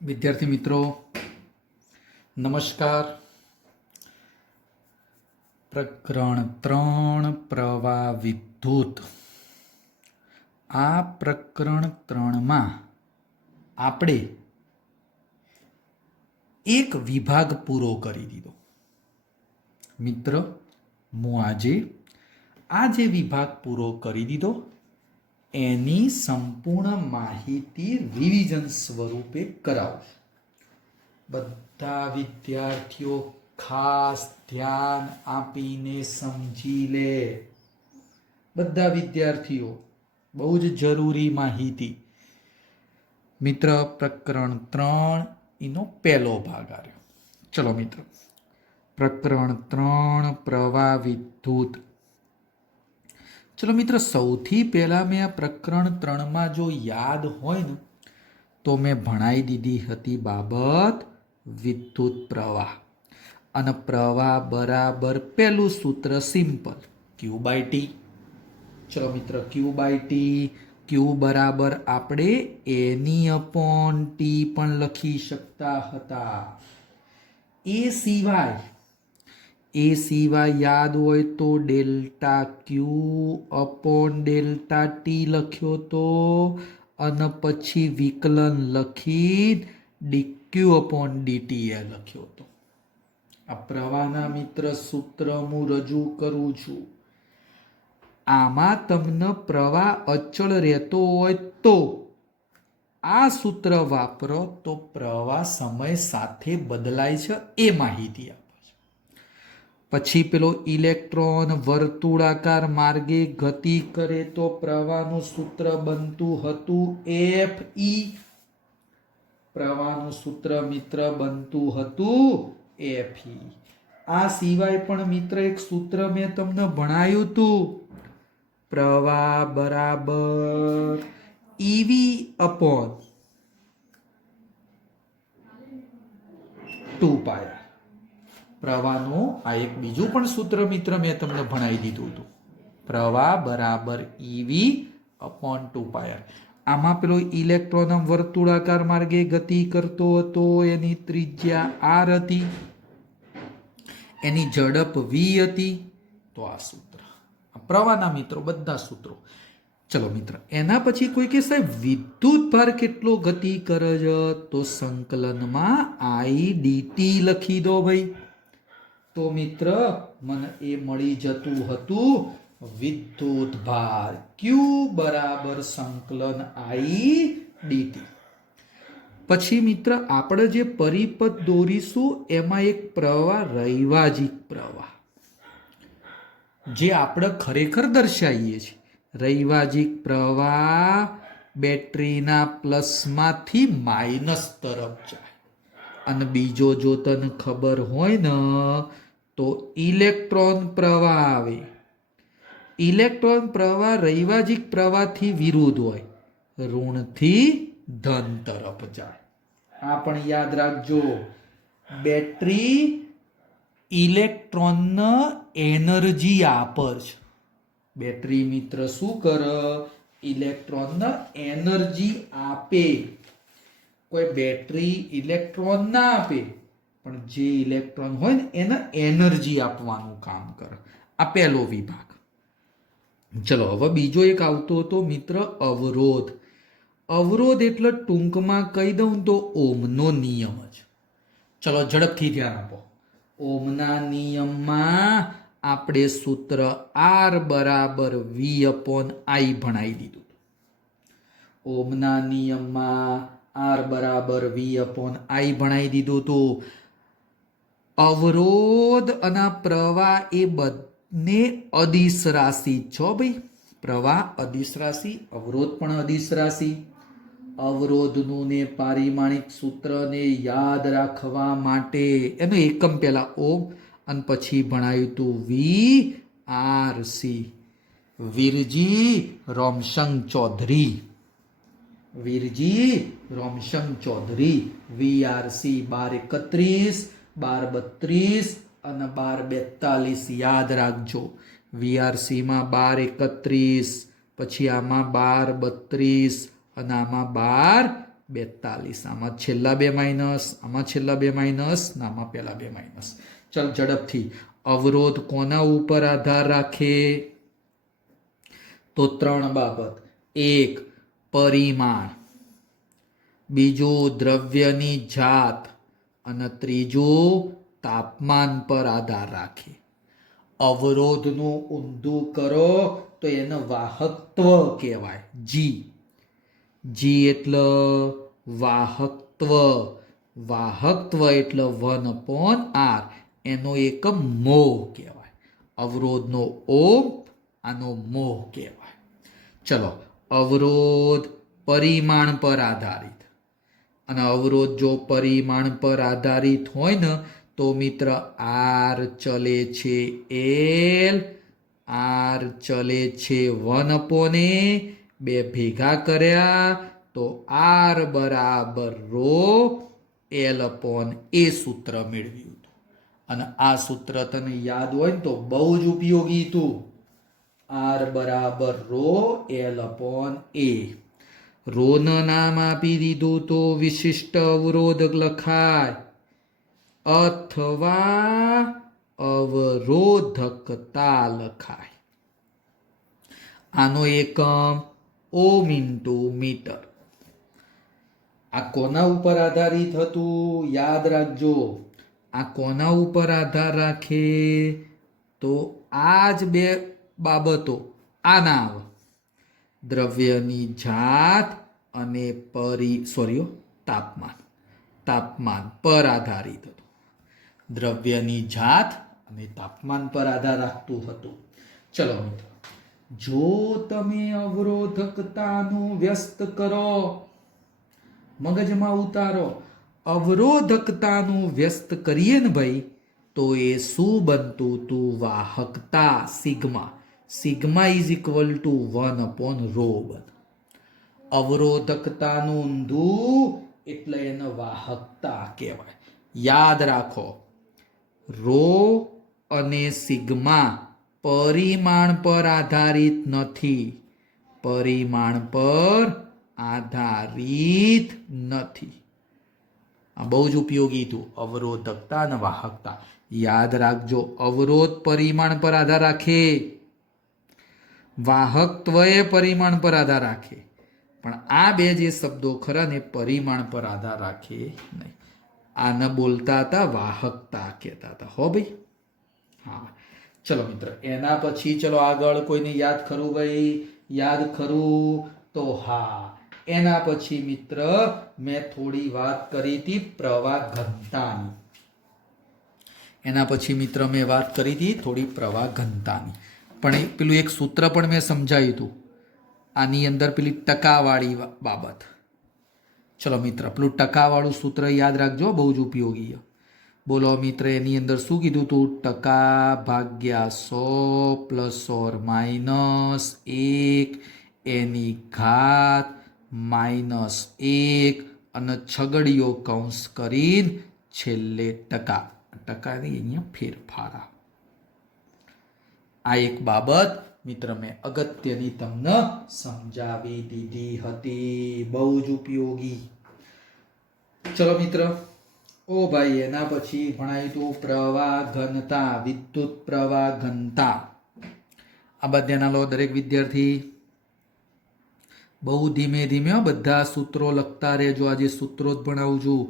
વિદ્યાર્થી મિત્રો નમસ્કાર. પ્રકરણ 3 પ્રવાહ વિદ્યુત. આ પ્રકરણ 3માં આપણે એક વિભાગ પૂરો કરી દીધો. મિત્ર, હું આજે આ જે વિભાગ પૂરો કરી દીધો એની સંપૂર્ણ માહિતી રિવિઝન સ્વરૂપે કરાવું. બધા વિદ્યાર્થીઓ ખાસ ધ્યાન આપીને સમજી લે. બધા વિદ્યાર્થીઓ બહુ જ જરૂરી માહિતી. મિત્ર, પ્રકરણ 3 એનો પહેલો ભાગ આવ્યો. ચલો મિત્ર, પ્રકરણ 3 પ્રવાહ વિદ્યુત. ચલો મિત્ર, સૌથી પહેલા મેં આ પ્રકરણ 3માં જો યાદ હોય ને તો મેં ભણાવી દીધી હતી બાબત વિદ્યુત પ્રવાહ. અને પ્રવાહ બરાબર પહેલું સૂત્ર સિમ્પલ, ક્યુ બાય ટી. ચલો મિત્ર, ક્યુ બાય ટી, ક્યુ બરાબર આપણે એની અપોન ટી પણ લખી શકતા હતા. એ સિવાય યાદ હોય તો ડેલ્ટા ક્યુ અપોન ડેલ્ટા ટી લખ્યો તો, અને પછી વિકલન લખી ડીક્યુ અપોન ડીટી એ લખ્યો હતો. આ પ્રવાહના મિત્ર સૂત્ર હું રજૂ કરું છું. આમાં તમને પ્રવાહ અચળ રહેતો હોય તો આ સૂત્ર વાપરો તો પ્રવાહ સમય સાથે બદલાય છે એ માહિતી આપે છે. પછી પેલો ઇલેક્ટ્રોન વર્તુળાકાર માર્ગે ગતિ કરે તો પ્રવાહનું સૂત્ર બનતું હતું Fe. પ્રવાહનું સૂત્ર મિત્ર બનતું હતું Fe. આ સિવાય પણ મિત્ર એક સૂત્ર મેં તમને ભણાયું હતું. પ્રવાહ બરાબર EV અપોન 2π. પ્રવાહનું આ એક બીજું પણ સૂત્ર મિત્ર મેં તમને ભણાવી દીધું હતું. પ્રવાહ બરાબર EV અપોન 2π. આમાં પેલો ઇલેક્ટ્રોન વર્તુળાકાર માર્ગે ગતિ કરતો હતો, એની ત્રિજ્યા R હતી, એની ઝડપ V હતી. તો આ સૂત્ર પ્રવાહના મિત્રો બધા સૂત્રો. ચલો મિત્ર, એના પછી કોઈ કે સાહેબ વિદ્યુત ભાર કેટલો ગતિ કરે છે તો સંકલનમાં I dt લખી દો ભાઈ. તો મિત્ર મને એ મળી જતું હતું વિદ્યુત ભાર Q બરાબર સંકલન I dt. પછી મિત્ર આપણે જે પરિપથ દોરીશું એમાં એક પ્રવાહ રૈવાજિક પ્રવાહ, જે આપણે ખરેખર દર્શાવીએ છીએ. રૈવાજિક પ્રવાહ બેટરીના પ્લસમાંથી માઇનસ તરફ જાય. અને બીજો જો તને ખબર હોય ને તો ઇલેક્ટ્રોન પ્રવાહ આવે. ઇલેક્ટ્રોન પ્રવાહ રૈવાજિક પ્રવાહથી વિરુદ્ધ હોય, ઋણથી ધન તરફ જાય. આ પણ યાદ રાખજો. બેટરી ઇલેક્ટ્રોનને એનર્જી આપે છે. બેટરી મિત્ર શું કરે? ઇલેક્ટ્રોનને એનર્જી આપે. કોઈ બેટરી ઇલેક્ટ્રોન ના આપે, પણ જે ઇલેક્ટ્રોન હોય ને એને એનર્જી આપવાનું કામ કરે. આ પહેલો વિભાગ. ચલો હવે બીજો એક આવતો હતો મિત્ર અવરોધ. અવરોધ એટલે ટૂંકમાં કહી દઉં તો ઓહમનો નિયમ જ. ચલો ઝડપથી ધ્યાન આપો. ઓહમના નિયમમાં આપણે સૂત્ર R બરાબર V અપોન I ભણાવી દીધું. ઓહમના નિયમમાં R બરાબર V અપોન I ભણાવી દીધું હતું. અવરોધ અને પ્રવાહ એ બંને અદિશ રાશિ છો ભાઈ. પ્રવાહ અદિશ રાશિ, અવરોધ પણ અદિશ રાશિ. અવરોધનું ને પારિમાણિક સૂત્રને યાદ રાખવા માટે એનો એકમ પહેલા ઓમ અને પછી ભણાયું હતું VRC. વીરજી રોમશંગ ચૌધરી. વીરજી રોમશંગ ચૌધરી. VRC 1231, 1232 અને 1242 યાદ રાખજો. VRC માં 1231, પછી આમાં 1232 અને આમાં 12 42. આમાં છેલ્લા બે માઇનસ, આમાં છેલ્લા બે માઇનસ, આમાં પેલા બે માઇનસ. ચલ ઝડપથી. અવરોધ કોના ઉપર આધાર રાખે? તો 3 બાબત. એક, પરિમાણ, બીજું દ્રવ્યની જાત, અને ત્રીજું તાપમાન પર આધાર રાખે. અવરોધનું ઊંધું કરો તો એને વાહકત્વ કહેવાય. જી એટલે વાહકત્વ. વાહકત્વ એટલે 1/r. એનો એકમ મો કહેવાય. અવરોધનો ઓમ, આનો મો કહેવાય. ચલો, અવરોધ પરિમાણ પર આધારિત. અને અવરોધ જો પરિમાણ પર આધારિત હોય ને તો મિત્ર આર ચલે છે એલ, આર ચલે છે 1/a. બે ભેગા કર્યા તો આર બરાબર રો L/a સૂત્ર મેળવ્યું હતું. અને આ સૂત્ર તને યાદ હોય ને તો બહુ જ ઉપયોગી હતું. આર બરાબર રો L/a. રોનું નામ આપી દીધું તો વિશિષ્ટ અવરોધક લખાય અથવા અવરોધકતા લખાય. આનો એકમ ઓમ ઇન્ટુ મીટર. આ કોના ઉપર આધારિત હતું? યાદ રાખજો, આ કોના ઉપર આધાર રાખે? તો આ જ બે બાબતો આના આવે. દ્રવ્યની જાત અને તાપમાન. તાપમાન પર આધારિત હતું. દ્રવ્યની જાત અને તાપમાન પર આધાર રાખતું હતું. ચલો મિત્રો, જો તમે અવરોધકતાનું વ્યસ્ત કરો, મગજમાં ઉતારો, અવરોધકતાનું વ્યસ્ત કરીએ ને ભાઈ, તો એ શું બનતું તું? વાહકતા sigma. Sigma is equal to 1/ρ બન. અવરોધકતાનું ઊંધું એટલે એને વાહકતા કહેવાય. યાદ રાખો, રો અને સિગ્મા પરિમાણ પર આધારિત નથી. પરિમાણ પર આધારિત નથી. આ બહુ જ ઉપયોગી હતું. અવરોધકતા અને વાહકતા યાદ રાખજો. અવરોધ પરિમાણ પર આધાર રાખે, વાહકત્વ એ પરિમાણ પર આધાર રાખે. પણ આ બે જે શબ્દો ખરા ને પરિમાણ પર આધાર રાખે નહીં. આને બોલતા હતા વાહકતા કહેતા હતા. હો ભાઈ, હા. ચલો મિત્ર, એના પછી ચલો આગળ કોઈને યાદ ખરું ભાઈ? યાદ ખરું? તો હા, એના પછી મિત્ર મેં થોડી વાત કરી હતી પ્રવાહ ઘનતાની. એના પછી મિત્ર મેં વાત કરી હતી થોડી પ્રવાહ ઘનતાની. પણ પેલું એક સૂત્ર પણ મેં સમજાવ્યું હતું. આની અંદર પેલી ટકાવાળી બાબત. ચલો મિત્ર, પેલું ટકાવાળું સૂત્ર યાદ રાખજો, બહુ જ ઉપયોગી. બોલો મિત્ર, એની અંદર શું કીધું તું? ટકા ભાગ્યા 100 ± 1 એની ઘાત -1 અને છગડીયો કૌંસ કરીને છેલ્લે ટકા. ટકાની અહીંયા ફેરફાર. આ એક બાબત મિત્ર મેં અગત્યની તમને સમજાવી દીધી હતી. બહુ જ ઉપયોગી. ચલો મિત્ર, ઓ ભાઈ, એના પછી ભણાયું તું પ્રવાહ ઘનતા, વિદ્યુત પ્રવાહ ઘનતા. આ બધાના લો દરેક વિદ્યાર્થી. બહુ ધીમે ધીમે બધા સૂત્રો લખતા રહેજો. આજે સૂત્રો જ ભણાવું છું.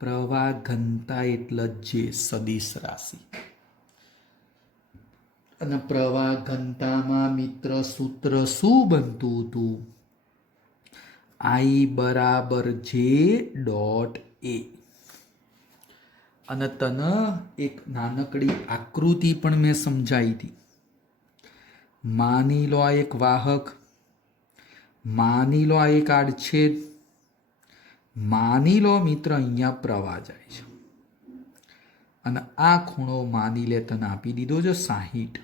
પ્રવાહ ઘનતા એટલે જે સદિશ રાશિ. અને પ્રવાહ ઘનતામાં મિત્ર સૂત્ર શું બનતું હતું? I બરાબર J.A. અને તને એક નાનકડી આકૃતિ પણ મેં સમજાવી હતી. માની લો આ એક વાહક, માની લો આ એક આડછેદ, માની લો મિત્ર અહીંયા પ્રવાહ જાય છે, અને આ ખૂણો માની લે તને આપી દીધો છે 60.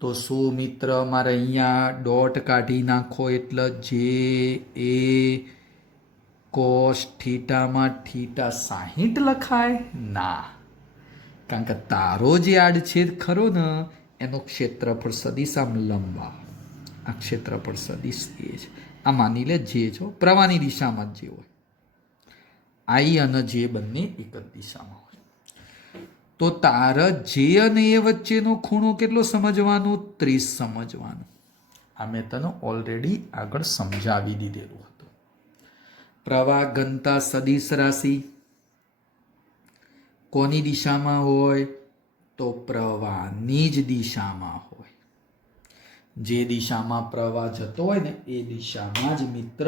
તો શું મિત્ર મારે અહીંયા ડોટ કાઢી નાખો એટલે J.A. cos થીટામાં થીટા 60 લખાય? ના, કારણ કે તારો જે આડછેદ ખરો ને એનો ક્ષેત્રફળ સદિશ આમ લંબા. આ ક્ષેત્રફળ સદિશ એ છે. આ માની લે જે છો પ્રવાહની દિશામાં જ જે હોય, આઈ અને જે બંને એક જ દિશામાં હોય. તો તારે જે અને એ વચ્ચેનો ખૂણો કેટલો સમજવાનો? 30 સમજવાનો. આ મેં તને ઓલરેડી આગળ સમજાવી દીધેલું હતું. પ્રવાહ ઘનતા સદિશ રાશિ કોની દિશામાં હોય? તો પ્રવાહની જ દિશામાં હોય. જે દિશામાં પ્રવાહ જતો હોય ને એ દિશામાં જ મિત્ર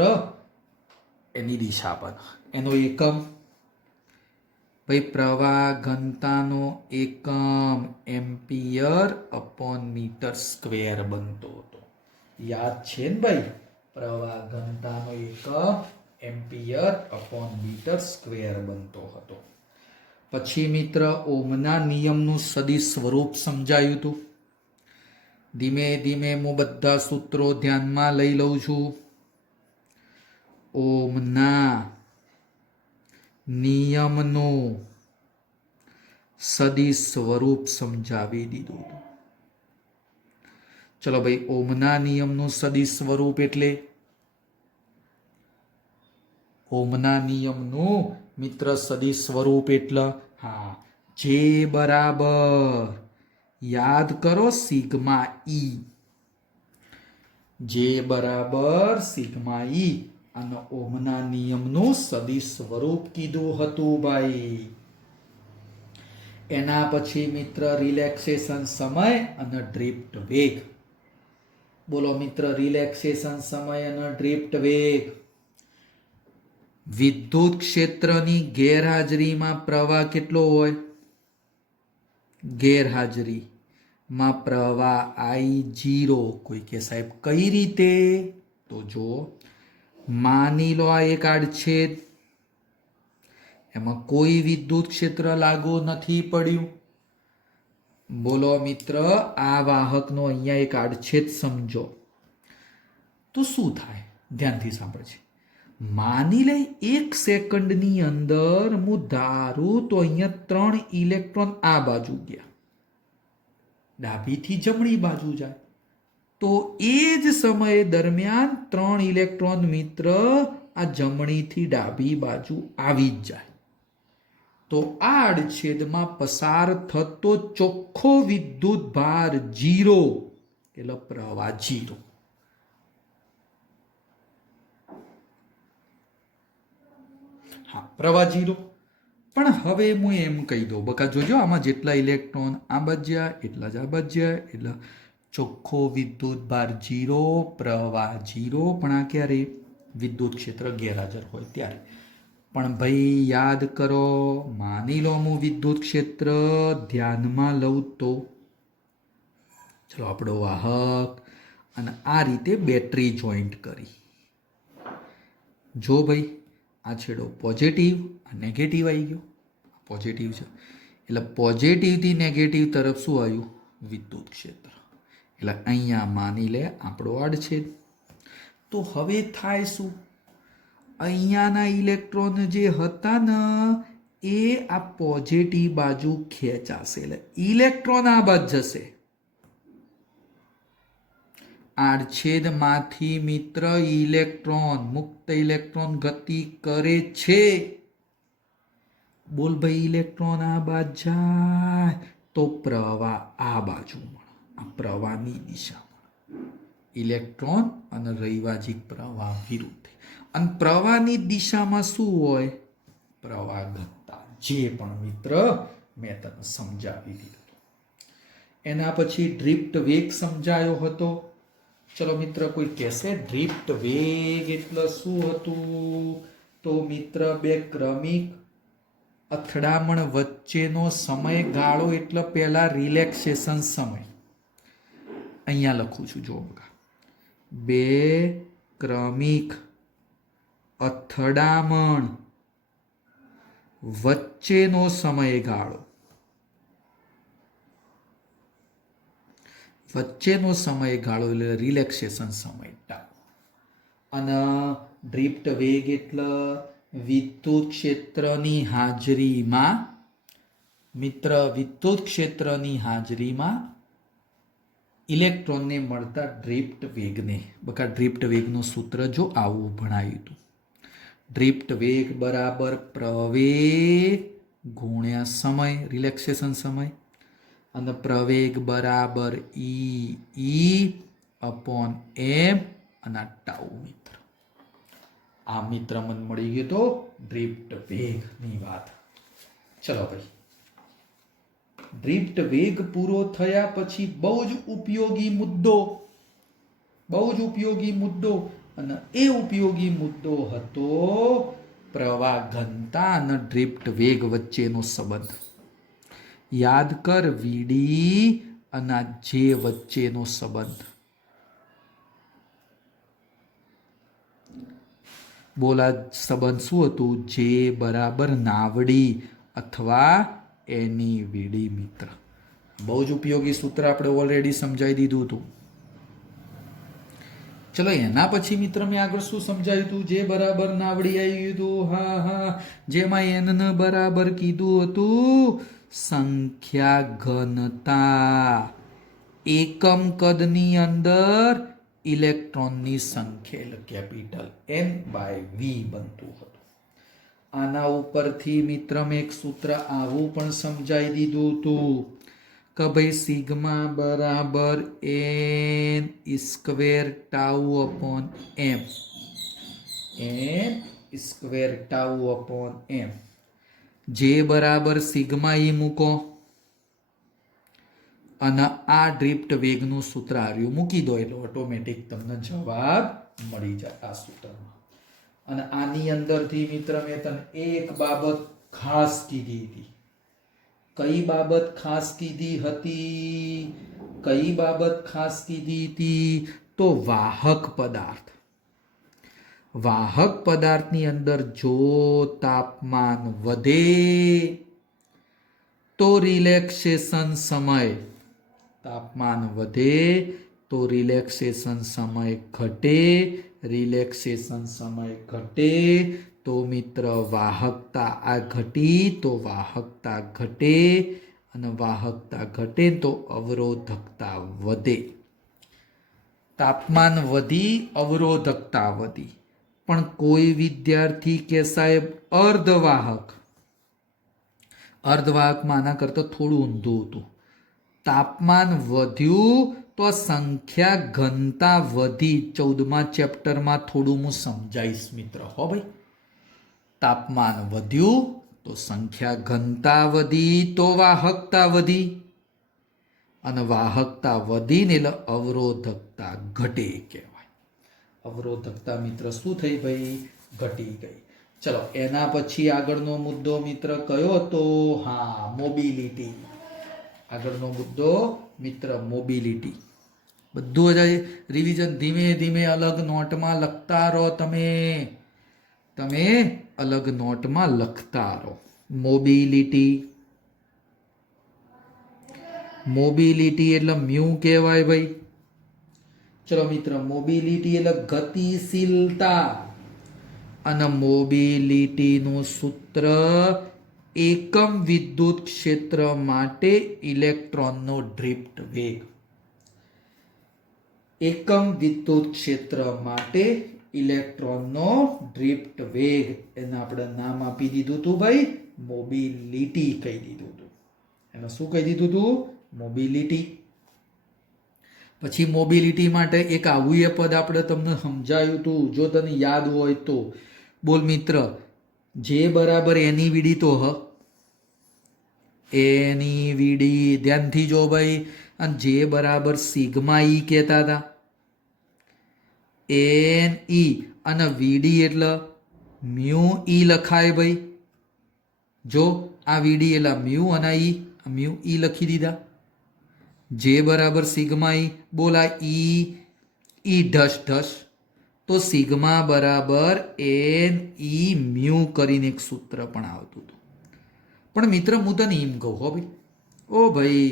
એની દિશા બને. એનો એકમ ભાઈ પ્રવાહ ઘનતાનો એકમ એમ્પિયર અપોન મીટર સ્ક્વેર બનતો હતો. યાદ છે ને ભાઈ? પ્રવાહ ઘનતાનો એકમ એમ્પિયર અપોન મીટર સ્ક્વેર બનતો હતો. પછી મિત્ર ઓહમના નિયમનું સદિશ સ્વરૂપ સમજાયું હતું. ધીમે ધીમે હું બધા સૂત્રો ધ્યાનમાં લઈ લઉં છું. ઓહમના નિયમનું સદિશ સ્વરૂપ સમજાવી દીધું. ચલો ભાઈ, ઓહમના નિયમનું સદિશ સ્વરૂપ એટલે ઓહમના નિયમનું મિત્ર સદિશ સ્વરૂપ એટલે હા, જે બરાબર યાદ કરો સિગ્મા ઈ. જે બરાબર સિગ્મા ઈ અને ઓહમના નિયમનું સદિશ સ્વરૂપ કીધું હતું ભાઈ. એના પછી મિત્ર રિલેક્સેશન સમય અને ડ્રિફ્ટ વેગ. બોલો મિત્ર, રિલેક્સેશન સમય અને ડ્રિફ્ટ વેગ. વિદ્યુત ક્ષેત્રની ગેરહાજરીમાં પ્રવાહ કેટલો હોય? ગેરહાજરીમાં પ્રવાહ I0. કોઈ કે સાહેબ કઈ રીતે? તો જો માની લો આ એક આડછેદ, એમાં કોઈ વિદ્યુત ક્ષેત્ર લાગુ નથી પડ્યું. બોલો મિત્ર, આ વાહકનો અહીંયા એક આડછેદ સમજો તો શું થાય? ધ્યાનથી સાંભળજે. માની લે 1 સેકન્ડની અંદર હું ધારું તો અહીંયા 3 ઇલેક્ટ્રોન આ બાજુ ગયા, ડાબીથી જમણી બાજુ જાય. તો એ જ સમય દરમિયાન 3 ઇલેક્ટ્રોન મિત્ર આ જમણીથી ડાબી બાજુ આવી જ જાય. તો આ આડછેદમાં પસાર થતો ચોખ્ખો વિદ્યુત ભાર 0, એટલે પ્રવાહ 0. હા, પ્રવાહ 0. પણ હવે હું એમ કહી દઉં, બકા જોજો આમાં જેટલા ઇલેક્ટ્રોન આ બાજ્યા એટલા જ આ બાજ્યા, એટલે ચોખ્ખો વિદ્યુત ભાર 0, પ્રવાહ 0. પણ આ ક્યારે? વિદ્યુત ક્ષેત્ર ગેરહાજર હોય ત્યારે. પણ ભાઈ યાદ કરો, માની લો હું વિદ્યુત ક્ષેત્ર ધ્યાનમાં લઉં તો ચલો આપણો વાહક અને આ રીતે બેટરી જોઈન્ટ કરી. જો ભાઈ આ છેડો પોઝિટિવ, આ નેગેટિવ આવી ગયો. પોઝિટિવ છે એટલે પોઝિટિવથી નેગેટિવ તરફ શું આવ્યું? વિદ્યુત ક્ષેત્ર. એટલે અહીંયા માની લે આપણો આડછેદ. તો હવે થાય શું? અહીંયાના ઇલેક્ટ્રોન જે હતા ને એ આ પોઝિટિવ બાજુ ખેંચાશે, એટલે ઇલેક્ટ્રોન આ બાજુ જશે. આડછેદમાંથી મિત્ર ઇલેક્ટ્રોન, મુક્ત ઇલેક્ટ્રોન ગતિ કરે છે. બોલ ભાઈ, ઇલેક્ટ્રોન આ બાજુ જાય તો પ્રવાહ આ બાજુ મળે. આ પ્રવાહની દિશામાં ઇલેક્ટ્રોન અને રૈવાજિક પ્રવાહ વિરુદ્ધ. અને પ્રવાહની દિશામાં શું હોય? પ્રવાહ ઘનતા. જે પણ મિત્ર મેં તને સમજાવી દીધું. એના પછી ડ્રિફ્ટ વેગ સમજાયો હતો. ચલો મિત્ર, કોઈ કહેશે ડ્રિફ્ટ વેગ એટલે શું હતું? તો મિત્ર બે ક્રમિક અથડામણ વચ્ચેનો સમયગાળો એટલે પહેલા રિલેક્સેશન સમય. અહીંયા લખું છું જો બકા, બે ક્રમિક અથડામણ વચ્ચેનો સમયગાળો, વચ્ચેનો સમયગાળો એટલે રિલેક્સેશન સમય ટાળો. અને ડ્રિફ્ટ વેગ એટલે વિદ્યુત ક્ષેત્રની હાજરીમાં, મિત્ર વિદ્યુત ક્ષેત્રની હાજરીમાં ઇલેક્ટ્રોનને મળતા ડ્રિફ્ટ વેગને બકા ડ્રિફ્ટ વેગનું સૂત્ર જો આવું ભણાયું હતું. ડ્રિફ્ટ વેગ બરાબર પ્રવેગ ગુણ્યા સમય, રિલેક્સેશન સમય, અને પ્રવેગ બરાબર ઈ અપોન એમ અને ટાઉ. મિત્ર આ મિત્ર મને મળી ગયો તો ડ્રિફ્ટ વેગની વાત. ચલો ભાઈ, ડ્રિફ્ટ વેગ પૂરો થયા પછી બહુ જ ઉપયોગી મુદ્દો, અને એ ઉપયોગી મુદ્દો હતો પ્રવાહ ઘનતા અને ડ્રિફ્ટ વેગ વચ્ચેનો સંબંધ. યાદ કર, વીડી અને જે વચ્ચેનો સંબંધ. બોલા સંબંધ શું હતું? જે બરાબર નાવડી અથવા એની વીડી. મિત્ર બહુ જ ઉપયોગી સૂત્ર આપણે ઓલરેડી સમજાવી દીધું હતું. ચલો એના પછી મિત્ર મેં આગળ શું સમજાવ્યું હતું? જે બરાબર નાવડી આવી ગયું હતું. હા, જેમાં n બરાબર કીધું હતું સંખ્યા ઘનતા. એકમ કદની અંદર ઇલેક્ટ્રોનની સંખ્યા એટલે કેપિટલ N/V બનતું હતું. આના ઉપરથી મિત્ર મેં એક સૂત્ર આવું પણ સમજાવી દીધું હતું કે ભાઈ સિગ્મા બરાબર n square tau upon m, n square tau upon m. જે બરાબર સિગ્મા ઈ મૂકો અને આ ડ્રિફ્ટ વેગનું સૂત્ર આવ્યું મૂકી દો એટલે ઓટોમેટિક તમને જવાબ મળી જાય આ સૂત્રમાં. અને આની અંદરથી મિત્ર મેં તને એક બાબત ખાસ કીધી હતી. કઈ બાબત ખાસ કીધી હતી? તો વાહક પદાર્થ. વાહક પદાર્થની અંદર જો તાપમાન વધે તો રિલેક્સેશન સમય, તાપમાન વધે તો રિલેક્સેશન સમય ઘટે, રિલેક્સેશન સમય ઘટે તો મિત્ર વાહકતા આ ઘટી તો વાહકતા ઘટે, અને વાહકતા ઘટે તો અવરોધકતા વધે. તાપમાન વધી, અવરોધકતા વધી. પણ કોઈ વિદ્યાર્થી કે સાહેબ અર્ધવાહકમાં આના કરતાં થોડું ઊંધું હતું. તાપમાન વધ્યું તો સંખ્યા ઘનતા વધી. 14મા ચેપ્ટરમાં થોડું હું સમજાઈશ મિત્ર. હો ભાઈ, તાપમાન વધ્યું તો સંખ્યા ઘનતા વધી તો વાહકતા વધી, અને વાહકતા વધીને એટલે અવરોધકતા ઘટે કહેવાય. અવરોધકતા મિત્ર શું થઈ ભાઈ? ઘટી ગઈ. ચલો એના પછી આગળનો મુદ્દો મિત્ર કયો હતો? હા, મોબિલિટી. આગળનો મુદ્દો મિત્ર મોબિલિટી. બધું જ રિવિઝન ધીમે ધીમે અલગ નોટમાં લખતા રહો. તમે અલગ નોટમાં લખતા રહો. મોબિલિટી એટલે મ્યુ કહેવાય ભાઈ. ચલો મિત્ર, મોબિલિટી એટલે ગતિશીલતા, અને મોબિલિટીનું સૂત્ર એકમ વિદ્યુત ક્ષેત્ર માટે ઇલેક્ટ્રોનનો ડ્રિફ્ટ વેગ. એકમ વિદ્યુત ક્ષેત્ર માટે ઇલેક્ટ્રોનનો ડ્રિફ્ટ વેગ, એને આપણે નામ આપી દીધું હતું ભાઈ મોબિલિટી કહી દીધું હતું. એને શું કહી દીધું હતું? મોબિલિટી. પછી મોબિલિટી માટે એક આવું એ પદ આપણે તમને સમજાયું હતું, જો તને યાદ હોય તો બોલ મિત્ર. જે બરાબર એની વીડી તો એની વીડી ધ્યાનથી જો ભાઈ. અને જે બરાબર સિગ્મા ઈ કહેતા હતા, એન ઈ, અને વીડી એટલે મ્યુ ઈ લખાય ભાઈ. જો આ વીડી એટલે મ્યુ અને મ્યુ ઈ લખી દીધા. જે બરાબર સિગ્મા ઈ, બોલા ઈ ઢસ તો સિગ્મા બરાબર એન ઈ મ્યુ કરીને એક સૂત્ર પણ આવતું હતું. પણ મિત્ર હું તને એમ કહું, હો ભાઈ, ઓ ભાઈ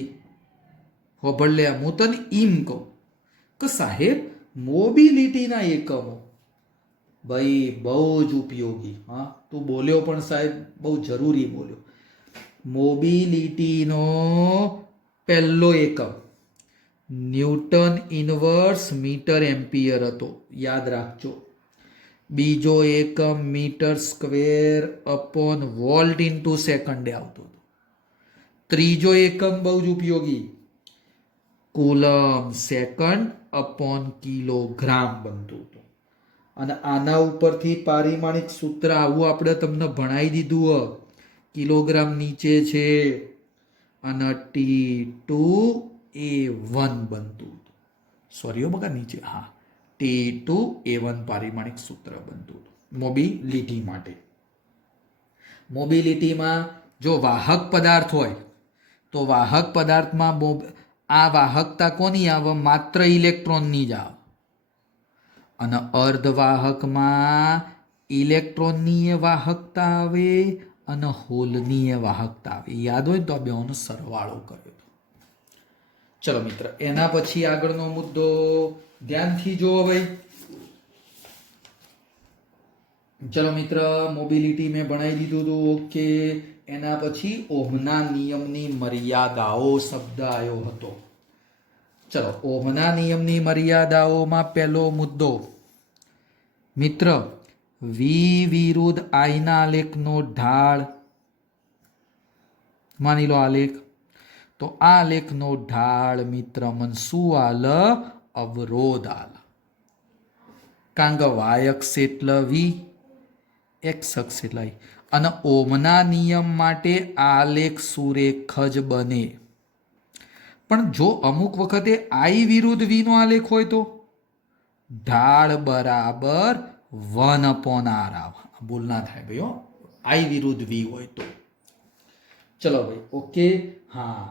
હો ભલે, હું તને એમ કહું કે સાહેબ મોબિલિટીના એકમો ભાઈ બહુ જ ઉપયોગી. હા, તું બોલ્યો પણ સાહેબ બહુ જરૂરી બોલ્યો. મોબિલિટીનો પહેલો એકમ ન્યૂટન ઇનવર્સ મીટર એમ્પિયર હતો, યાદ રાખજો. બીજો એકમ metre square upon volt into સેકન્ડે આવતો હતો. ત્રીજો એકમ બહુ જ ઉપયોગી, કુલમ સેકન્ડ અપોન કિલોગ્રામ બનતું હતું. અને આના ઉપરથી પારિમાણિક સૂત્ર આવું આપણે તમને ભણાવી દીધું. કિલોગ્રામ નીચે છે અને T2A1 બનતું હતું. સોરી બકા નીચે, હા, T2A1 પારિમાણિક સૂત્ર બનતું હતું મોબિલિટી માટે. મોબિલિટીમાં જો વાહક પદાર્થ હોય તો વાહક પદાર્થમાં આ વાહકતા કોની આવે? માત્ર ઇલેક્ટ્રોનની જ આવે. અને અર્ધવાહકમાં ઇલેક્ટ્રોનની એ વાહકતા આવે અને હોલની એ વાહકતા આવે. યાદ હોય ને તો આ બેનો સરવાળો કર્યો હતો. ચલો મિત્ર, એના પછી આગળનો મુદ્દો ધ્યાનથી જુઓ ભાઈ. ચલો મિત્ર, મોબિલિટી મેં ભણાવી દીધું હતું. ઓકે. એના પછી ઓહમના નિયમની મર્યાદાઓ શબ્દ આવ્યો હતો. ચલો, ઓહમના નિયમની મર્યાદાઓમાં પહેલો મુદ્દો મિત્ર, વી વિરુદ્ધ આઈના આલેખનો ઢાળ. માની લો આલેખ, તો આ આલેખનો ઢાળ મિત્ર મન શું આલ? અવરોધ આલ. કારણ કે વાય અક્ષ એટલે વી, એક્સ અક્ષ એટલે આઈ. અને ઓહમના નિયમ માટે આલેખ સુરેખ જ બને. પણ જો અમુક વખતે આઈ વિરુદ્ધ વી નો આલેખ હોય તો ઢાળ બરાબર 1/r આવે. ભૂલ ના થાય ભાઈ, આઈ વિરુદ્ધ વી હોય તો. ચલો ભાઈ, ઓકે. હા,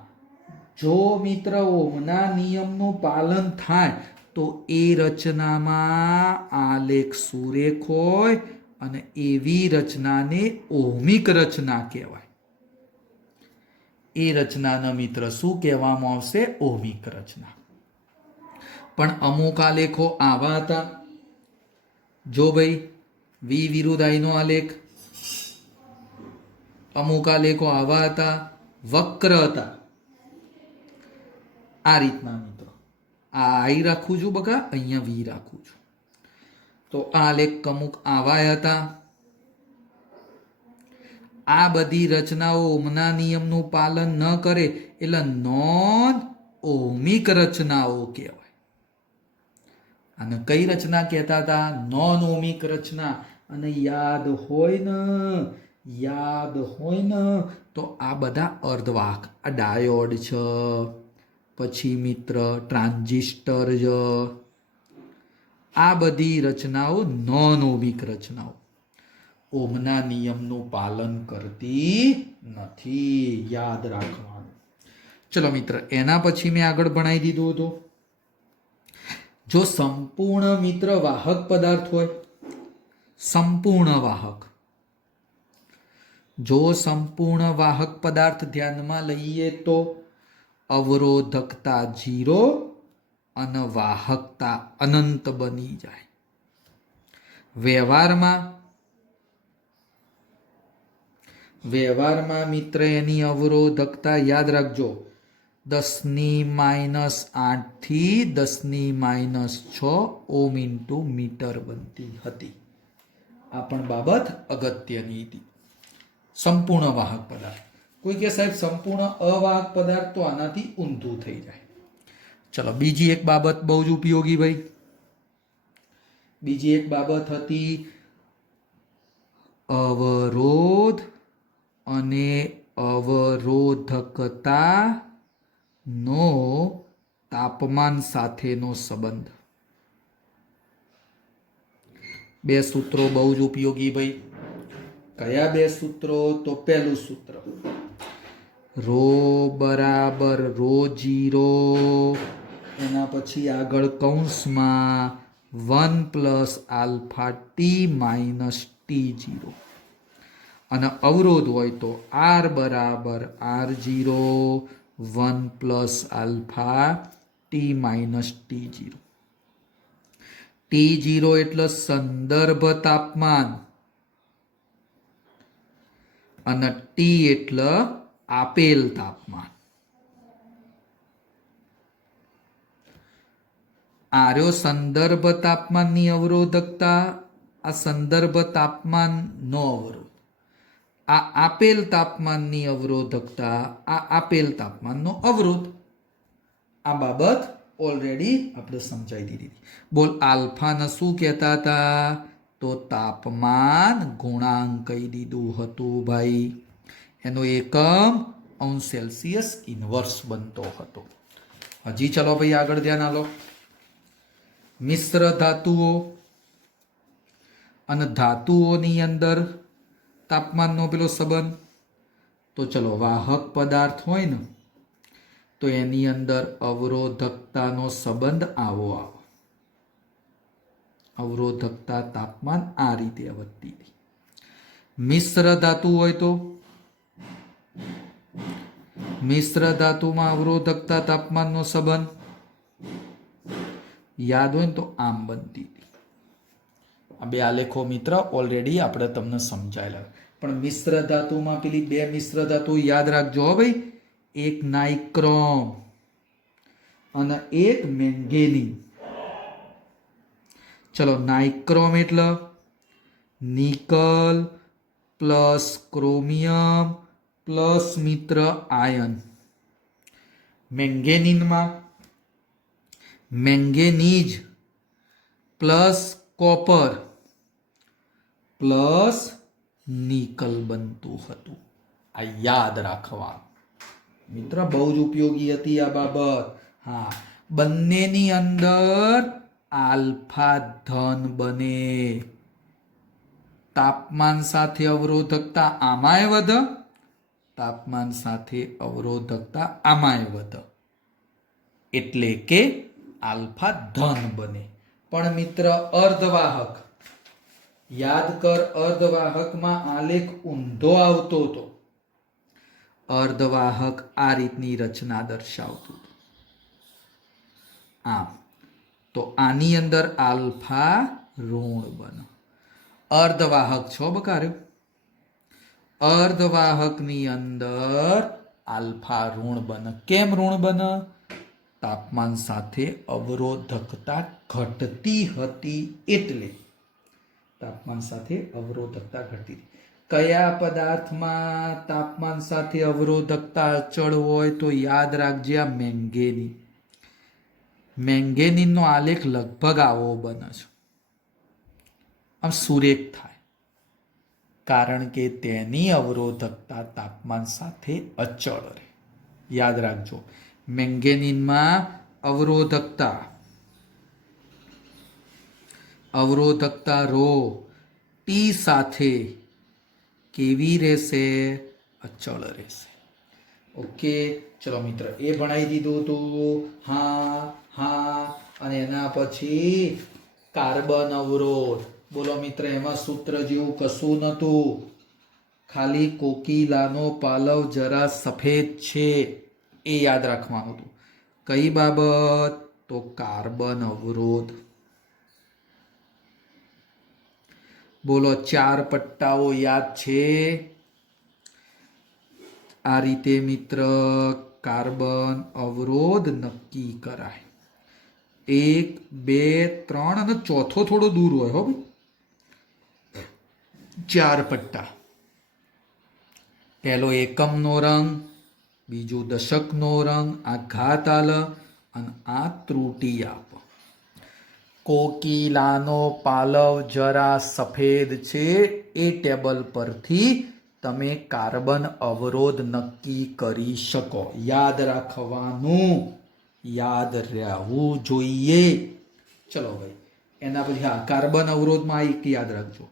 જો મિત્ર ઓહમના નિયમનું પાલન થાય તો એ રચનામાં આલેખ સુરેખ હોય અને એવી રચનાને ઓહમિક રચના કહેવાય. એ રચનાના મિત્ર શું કહેવામાં આવશે? ઓહમિક રચના. પણ અમુક આલેખો આવા હતા, જો ભાઈ વી વિરુદ્ધ આઈનો આલેખ, અમુક આલેખો આવા હતા, વક્ર હતા. આ રીતના મિત્રો, આ આઈ રાખું છું બકા, અહીંયા વી રાખું છું. તો આ આલેખ અમુક આવા હતા. આ બધી રચનાઓ ઓહમના નિયમનું પાલન ન કરે એટલે નોન ઓહમિક રચનાઓ કહેવાય. અને કઈ રચના કહેતા હતા? નોન ઓહમિક રચના. અને યાદ હોય ને તો આ બધા અર્ધવાહક, આ ડાયોડ છે, પછી મિત્ર ટ્રાન્ઝિસ્ટર છે, આ બધી રચનાઓ નોન ઓહમિક રચનાઓ, ઓહમના નિયમનું પાલન કરતી નથી. યાદ રાખવાનું. ચલો મિત્ર, એના પછી મેં આગળ ભણાવી દીધું હતું. જો સંપૂર્ણ મિત્ર વાહક પદાર્થ હોય, સંપૂર્ણ વાહક, જો સંપૂર્ણ વાહક પદાર્થ ધ્યાનમાં લઈએ તો અવરોધકતા 0 અને વાહકતા અનંત બની જાય. વ્યવહારમાં મિત્ર એની અવરોધકતા યાદ રાખજો, 10⁻8 થી 10⁻6 ઓમ ઇન્ટુ મીટર બનતી હતી. આ પણ બાબત અગત્યની હતી. સંપૂર્ણ વાહક પદાર્થ. કોઈ કે સાહેબ સંપૂર્ણ અવાહક પદાર્થ, તો આનાથી ઊંધું થઈ જાય. ચલો, બીજી એક બાબત બહુ જ ઉપયોગી ભાઈ. બીજી એક બાબત હતી અવરોધ અને અવરોધકતા નો તાપમાન સાથેનો સંબંધ. બે સૂત્રો બહુ જ ઉપયોગી ભાઈ. કયા બે સૂત્રો? તો પહેલું સૂત્ર, રો બરાબર ρ0, એના પછી આગળ કૌંસમાં 1 + α_t - t0. અને અવરોધ હોય તો R બરાબર R0 1 + α_t - t0. T0 એટલે સંદર્ભ તાપમાન અને T એટલે આપેલ તાપમાન. આ રહ્યો સંદર્ભ તાપમાનની અવરોધકતા, આ સંદર્ભ તાપમાનનો અવરોધ, આ આપેલ તાપમાનની અવરોધકતા, આ આપેલ તાપમાનનો અવરોધ. આ બાબત ઓલરેડી આપણે સમજાવી દીધી. બોલ આલ્ફાને શું કહેતા હતા? તો તાપમાન ગુણાંક કહી દીધું હતું ભાઈ. એનો એકમ અંશ સેલ્સિયસ ઇન્વર્સ બનતો હતો. હજી ચલો ભાઈ આગળ ધ્યાન આલો. મિશ્ર ધાતુઓ અને ધાતુઓની અંદર તાપમાનનો પેલો સંબંધ. તો ચલો વાહક પદાર્થ હોય ને તો એની અંદર અવરોધકતાનો સંબંધ આવો આવે. અવરોધકતા તાપમાન આ રીતે વધતી હતી. મિશ્ર ધાતુ હોય તો મિશ્ર ધાતુમાં અવરોધકતા તાપમાનનો સંબંધ યાદ હોય ને તો આમ બનતી હતી. આ બે આલેખો મિત્ર ઓલરેડી આપણે તમને સમજાયેલા. પણ મિશ્ર ધાતુમાં પેલી બે મિશ્ર ધાતુ યાદ રાખજો હો ભાઈ. એક નાઇક્રોમ અને એક મેંગેનીઝ. ચલો નાઇક્રોમ એટલે નિકલ પ્લસ ક્રોમિયમ પ્લસ મિત્ર આયન. મેંગેનીઝમાં manganese plus copper plus nickel બનતું હતું. આ યાદ રાખવાનું મિત્ર, બહુ જ ઉપયોગી હતી આ બાબત. હા, બંનેની અંદર આલ્ફા ધન બને. તાપમાન સાથે અવરોધકતા આમાંય વધે, તાપમાન સાથે અવરોધકતા આમાંય વધે, એટલે કે આલ્ફા ધન બને. પણ મિત્ર અર્ધવાહક યાદ કર, અર્ધવાહકમાં આલેખ ઊંધો આવતો હતો. અર્ધવાહક આ રીતની રચના દર્શાવતું હતું. આમ તો આની અંદર આલ્ફા ઋણ બને. અર્ધવાહક છો બકાર્યો. અર્ધવાહકની અંદર આલ્ફા ઋણ બને. કેમ ઋણ બને? તાપમાન સાથે અવરોધકતા ઘટતી હતી એટલે. તાપમાન સાથે અવરોધકતા ઘટતી હતી. કયા પદાર્થમાં તાપમાન સાથે અવરોધકતા અચળ હોય? તો યાદ રાખજે આ મેંગેનીઝ. મેંગેનીઝનો આલેખ લગભગ આવો બને છે. આમ સુરેખ થાય, કારણ કે તેની અવરોધકતા તાપમાન સાથે અચળ રહે. યાદ રાખજો, મેંગેનીઝમાં અવરોધકતા રો ટી સાથે કેવી રહેશે? અચળ રહેશે. ઓકે, ચલો મિત્ર એ ભણાવી દીધું હતું. હા હા. અને એના પછી કાર્બન અવરોધ. બોલો મિત્ર, એમાં સૂત્ર જેવું કશું નતું, ખાલી કોકિલાનો પાલવ જરા સફેદ છે એ યાદ રાખવાનું હતું. કઈ બાબત? તો કાર્બન અવરોધ. બોલો, 4 પટ્ટાઓ યાદ છે? આ રીતે મિત્ર કાર્બન અવરોધ નક્કી કરાય. 1, 2, 3 અને ચોથો થોડો દૂર હોય હો ભાઈ. 4 પટ્ટા. પહેલો એકમનો રંગ, બીજું દશકનો રંગ, આ ઘાત આલ અને આ ત્રુટી આપ. કોકિલાનો પાલવ જરા સફેદ છે એ ટેબલ પરથી તમે કાર્બન અવરોધ નક્કી કરી શકો. યાદ રાખવાનું, યાદ રહેવું જોઈએ. ચલો ભાઈ, એના પછી હા, કાર્બન અવરોધમાં એક યાદ રાખજો.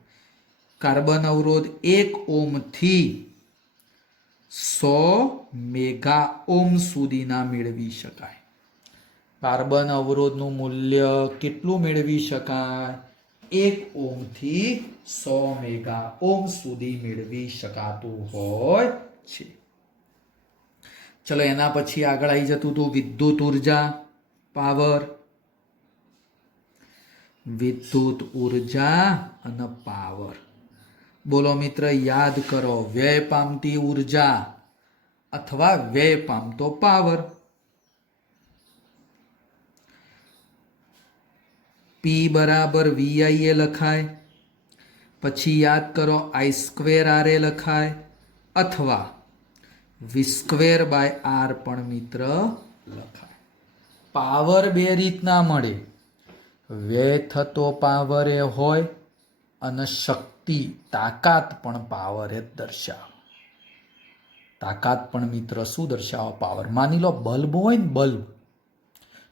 કાર્બન અવરોધ 1 ઓહ્મથી 100 મેગા ઓહ્મ સુધીના મેળવી શકાય. કાર્બન અવરોધનું મૂલ્ય કેટલું મેળવી શકાય? 1 ઓહ્મથી 100 મેગા ઓહ્મ સુધી મેળવી શકાતું હોય છે. ચલો એના પછી આગળ આવી જતું હતું વિદ્યુત ઉર્જા, પાવર. વિદ્યુત ઉર્જા અને પાવર. બોલો મિત્ર, યાદ કરો, વ્યય પામતી ઉર્જા અથવા વ્યય પામતો પાવર. પી બરાબર વીઆઈ એ લખાય, પછી યાદ કરો આઈ સ્ક્વેર આર એ લખાય, અથવા વી સ્ક્વેર બાય આર પણ મિત્ર લખાય. પાવર બે રીતના મળે, વ્યય થતો પાવર એ હોય અને શક્તિ તાકાત પણ પાવર એ દર્શાવે. તાકાત પણ મિત્ર શું દર્શાવે? પાવર. માની લો બલ્બ હોય ને, બલ્બ,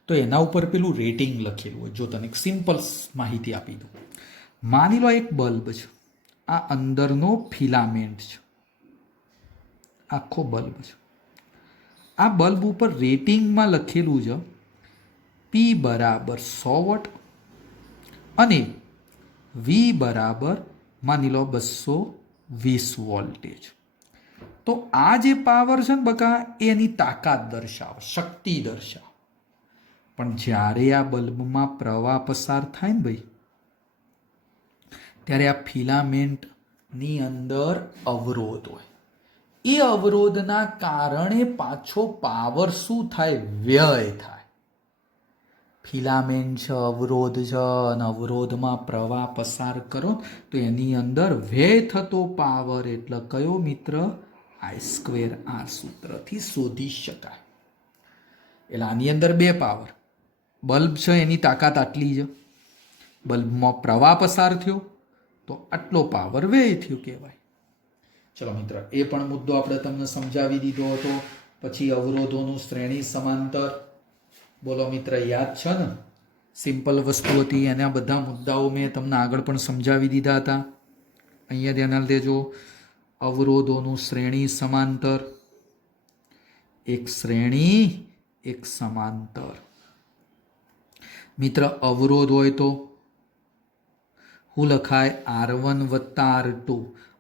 તો એના ઉપર પેલું રેટિંગ લખેલું હોય. જો તને એક સિમ્પલ માહિતી આપી દઉં. માની લો એક બલ્બ છે, આ અંદરનો ફિલામેન્ટ છે, આખો બલ્બ છે. આ બલ્બ ઉપર રેટિંગમાં લખેલું છે પી બરાબર 100 વોટ અને વી બરાબર માની લો 220 વોલ્ટેજ. તો આ જે પાવર છે ને બકા, એની તાકાત દર્શાવે, શક્તિ દર્શાવે. પણ જ્યારે આ બલ્બમાં પ્રવાહ પસાર થાય ને ભાઈ, ત્યારે આ ફિલામેન્ટની અંદર અવરોધ હોય. એ અવરોધના કારણે પાછો પાવર શું થાય? વ્યય થાય. ફિલામેન્ટ છે, અવરોધ છે, અને અવરોધમાં પ્રવાહ પસાર કરો તો એની અંદર વ્યય થતો પાવર એટલે કયો મિત્ર? આઈ સ્ક્વેર આર સૂત્રથી શોધી શકાય. એટલે આની અંદર બે પાવર. બલ્બ છે એની તાકાત આટલી છે, બલ્બમાં પ્રવાહ પસાર થયો તો આટલો પાવર વ્યય થયો કહેવાય. ચલો મિત્ર, એ પણ મુદ્દો આપણે તમને સમજાવી દીધો હતો. પછી અવરોધોનું શ્રેણી સમાંતર, બોલો મિત્ર, યાદ છે ને? સિમ્પલ વસ્તુ હતી. એના બધા મુદ્દાઓ મેં તમને આગળ પણ સમજાવી દીધા હતા. અહીંયા ધ્યાન દેજો. અવરોધોનું શ્રેણી સમાંતર, એક શ્રેણી એક સમાંતર. મિત્ર, અવરોધ હોય તો શું લખાય? R1 વત્તા R2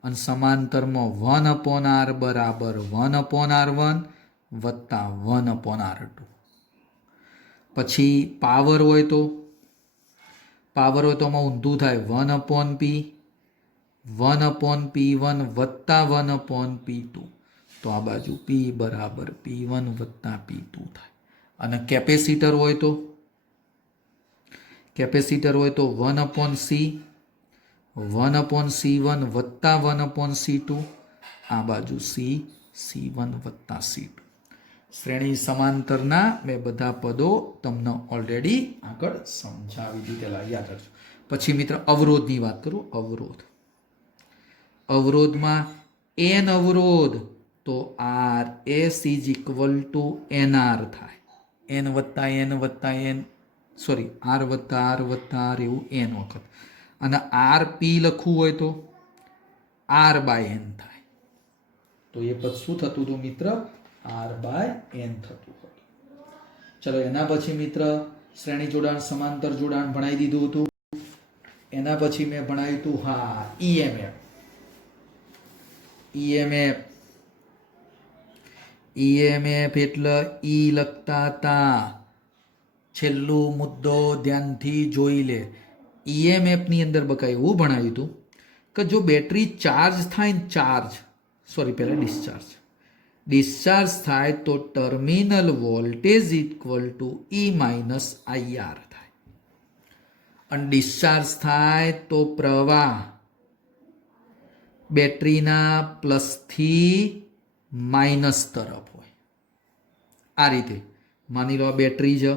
અને સમાંતરમાં 1/R બરાબર 1/R1 વત્તા 1/R2. પછી પાવર હોય તો આમાં ઊંધું થાય, 1/P 1/P1 વત્તા 1/P2. તો આ બાજુ P બરાબર P1 વત્તા P2 થાય. અને કેપેસિટર હોય તો 1/C 1/C1 વત્તા 1/C2. આ બાજુ C1 વત્તા C2. શ્રેણી સમાંતરના મેં બધા પદો તમને ઓલરેડી આગળ સમજાવી દીધેલા, યાદ રાખજો. પછી મિત્ર અવરોધની વાત કરું. અવરોધમાં n અવરોધ તો RS is equal two NR થાય. n વત્તા n વત્તા n, સોરી, R વત્તા R વત્તા R, એવું n વખત. અને RP લખવું હોય તો R બાય n થાય. તો એ પદ શું થતું હતું મિત્ર? R બાય n થતું હતું. ચલો, એના પછી મિત્ર શ્રેણી જોડાણ, સમાંતર જોડાણ ભણાવી દીધું હતું. એના પછી મેં ભણાવ્યું હતું, હા, EMF એટલે ઈ લખતા હતા. છેલ્લું મુદ્દો ધ્યાનથી જોઈ લે. EMF ની અંદર બકા એવું ભણાવ્યું હતું કે જો બેટરી ચાર્જ થાય ને, ડિસ્ચાર્જ થાય તો terminal voltage equal to E minus IR થાય. અને ડિસ્ચાર્જ થાય તો પ્રવાહ બેટરીના પ્લસથી માઇનસ તરફ હોય. આ રીતે માની લો બેટરી છે,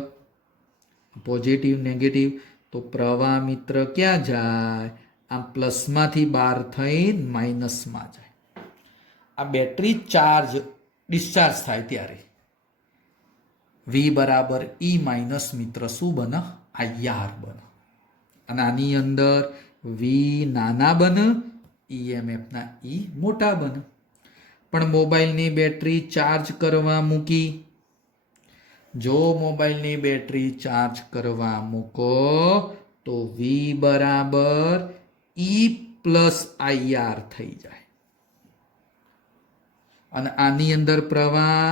પોઝિટિવ નેગેટિવ, તો પ્રવાહ મિત્ર ક્યાં જાય? આ પ્લસમાંથી બહાર થઈ માઇનસમાં જાય. આ બેટરી ડિસ્ચાર્જ થાય ત્યારે V બરાબર E માઇનસ મિત્ર શું બને? IR બને. અને આની અંદર V નાના બને, EMF ના E મોટા બને. પણ મોબાઈલની બેટરી ચાર્જ કરવા મૂકી, જો મોબાઈલની બેટરી ચાર્જ કરવા મૂકો તો V બરાબર E પ્લસ IR થઈ જાય. અને આની અંદર પ્રવાહ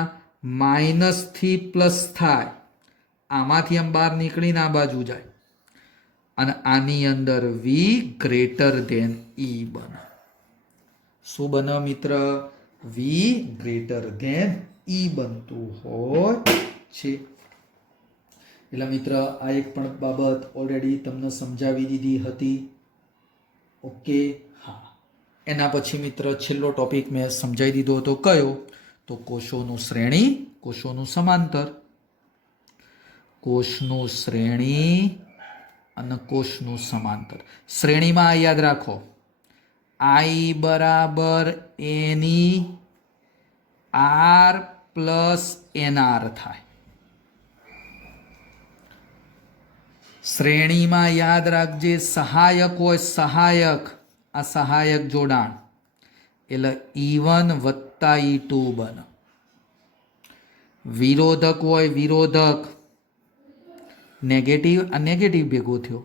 માઇનસ થી પ્લસ થાય, આમાંથી આમ બહાર નીકળીને આ બાજુ જાય. અને આની અંદર V ગ્રેટર ધેન E બને. શું બને મિત્ર? V ગ્રેટર ધેન E બનતું હોય છે. એટલે મિત્ર આ એક પણ બાબત ઓલરેડી તમને સમજાવી દીધી હતી. ઓકે, હા. એના પછી મિત્ર છેલ્લો ટોપિક મેં સમજાવી દીધો હતો, કયો? તો કોષોનું શ્રેણી, કોષોનું સમાંતર. કોષનું શ્રેણી અને કોષનું સમાંતર. શ્રેણીમાં યાદ રાખો, I બરાબર એની R પ્લસ NR થાય. શ્રેણીમાં યાદ રાખજે, સહાયક હોય સહાયક, આ સહાયક જોડાણ એટલે E1 વત્તા E2 બને. વિરોધક હોય વિરોધક, નેગેટિવ આ નેગેટિવ ભેગો થયો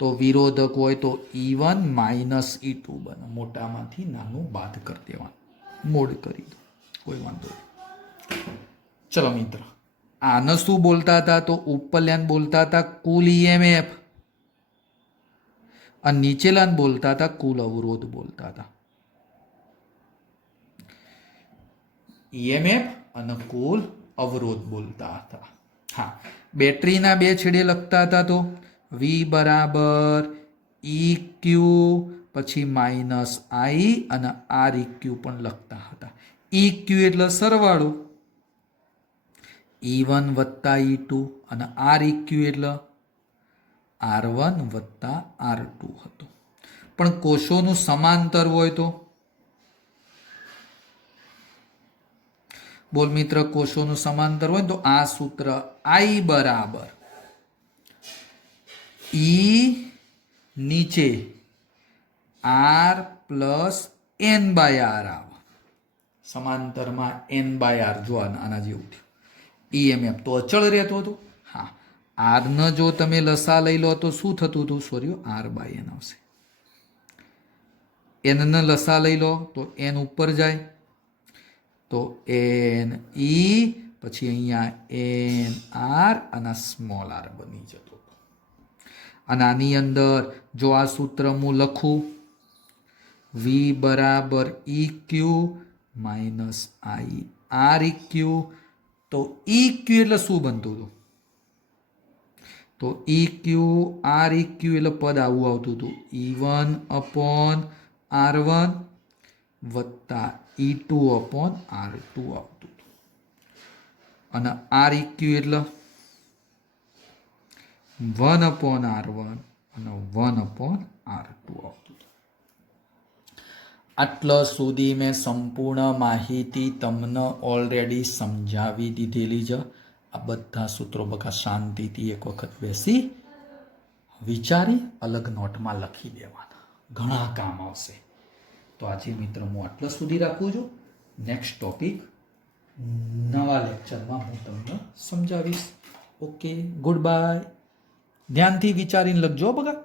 તો વિરોધક હોય તો E1 માઇનસ E2 બને. મોટામાંથી નાનું બાદ કરી દેવાનું, મોડ કરી દો, કોઈ વાંધો નહીં. ચલો મિત્ર, આને શું બોલતા હતા? તો ઉપરલ્યાને બોલતા હતા કુલ EMF અને નીચેલાને બોલતા હતા કુલ અવરોધ બોલતા હતા. EMF અને કુલ અવરોધ બોલતા હતા. હા, બેટરીના બે છેડે લખતા હતા તો V બરાબર EQ પછી માઇનસ I અને REQ પણ લખતા હતા. EQ એટલે સરવાળો, E1 વત્તા E2 અને REQ એટલે R1 વત્તા R2 હતો. પણ કોષોનું સમાંતર હોય તો બોલ મિત્ર, કોષોનું સમાંતર હોય તો આ સૂત્ર I બરાબર E નીચે R plus N by R આવે. સમાંતરમાં N બાય R, જો આના જેવું થયું. EMF તો અચળ રહેતો હતો. હા, R ને જો તમે લસા લઈ લો તો શું થતું હતું? સોરી, R બાય N આવશે. N ને લસા લઈ લો તો N ઉપર જાય તો N E પછી અહીંયા N R અને સ્મોલ r બની જતો. અને આની અંદર જો આ સૂત્ર હું લખું V બરાબર EQ માઇનસ I REQ, તો EQ એટલે શું બનતું હતું? તો EQ REQ એટલે પદ આવું આવતું હતું, E1 અપોન R1 વત્તા E2 અપોન R2 આવતું હતું. અને REQ એટલે 1 અપોન R1 અને 1 અપોન R2 આવતું હતું. આટલા સુધી મેં સંપૂર્ણ માહિતી તમને ઓલરેડી સમજાવી દીધેલી છે. આ બધા સૂત્રો બકા શાંતિથી એક વખત બેસી વિચારી અલગ નોટમાં લખી દેવાના, ઘણા કામ આવશે. તો આજે મિત્ર હું આટલા સુધી રાખું છું. નેક્સ્ટ ટોપિક નવા લેક્ચરમાં હું તમને સમજાવીશ. Okay, good bye. ધ્યાનથી વિચારીને લખજો બકા.